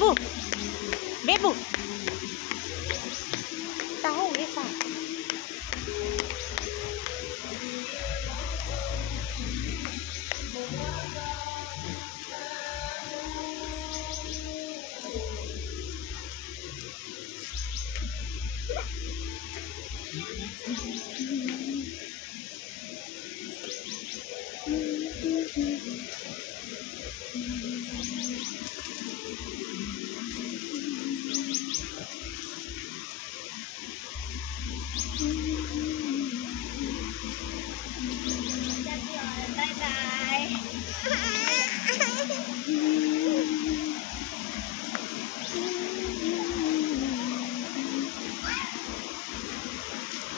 बेबू बेबू tahu Eva.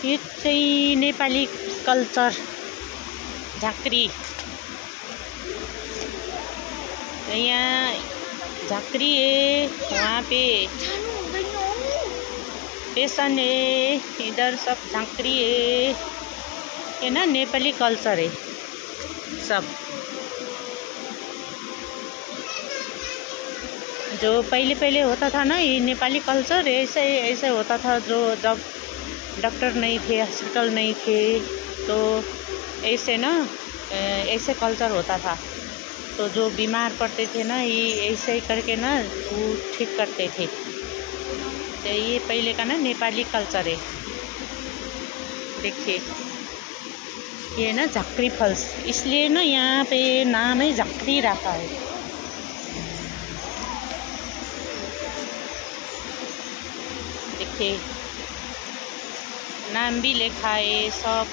ये चाहिँ Nepali culture झाँक्री। यहाँ झाँक्री है, वहाँ पे फैशन है, इधर सब झाँक्री है। ये ना नेपाली कल्चर है सब। जो पहले पहले होता था ना, ये नेपाली कल्चर ऐसे होता था। जो जब डॉक्टर नहीं थे, हॉस्पिटल नहीं थे, तो ऐसे ना ऐसे कल्चर होता था। तो जो बीमार पड़ते थे ना, ये ऐसे ही करके ना वो ठीक करते थे। तो ये पहले का ना नेपाली कल्चर है। देखिए ये ना झाँक्री फॉल्स, इसलिए ना यहाँ पे नाम है झाँक्री रखा है। देखिए नाम भी लिखा है सब।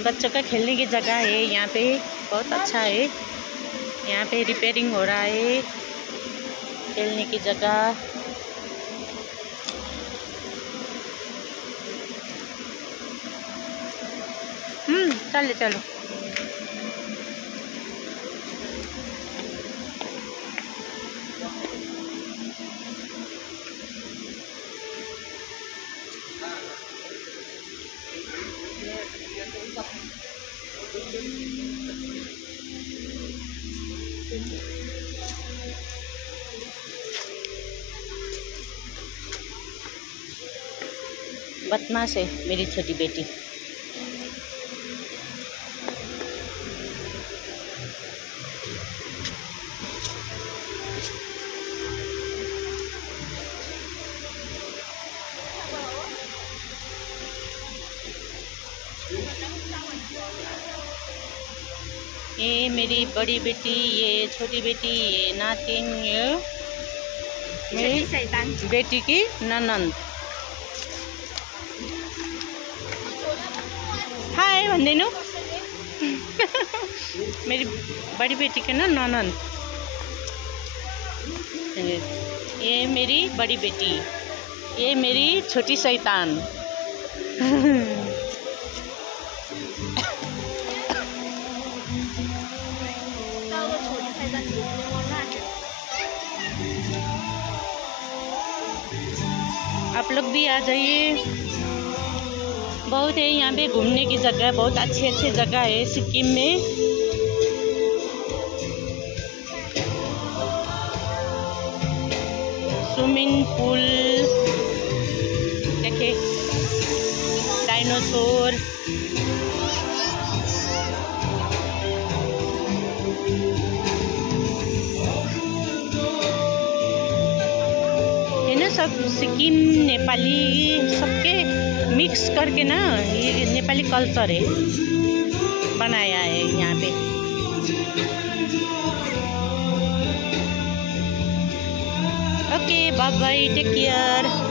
बच्चों का खेलने की जगह है यहाँ पे, बहुत अच्छा है। यहाँ पे रिपेयरिंग हो रहा है, खेलने की जगह। चलो चलो। बदमाश है मेरी छोटी बेटी। ये मेरी बड़ी बेटी, ये छोटी बेटी, ये नातिन, ये मेरी बेटी की ननंद। हाय भन्दैनु। मेरी बड़ी बेटी के ना ननंद। ये मेरी बड़ी बेटी, ये मेरी छोटी शैतान। आप लोग भी आ जाइए, बहुत है यहाँ पे घूमने की जगह, बहुत अच्छी जगह है सिक्किम में। स्विमिंग पूल, देखे डायनासोर, है ना सब सिक्किम नेपाली सबके मिक्स करके ना ये नेपाली कल्चर है बनाया है यहाँ पे। Bye bye, take care.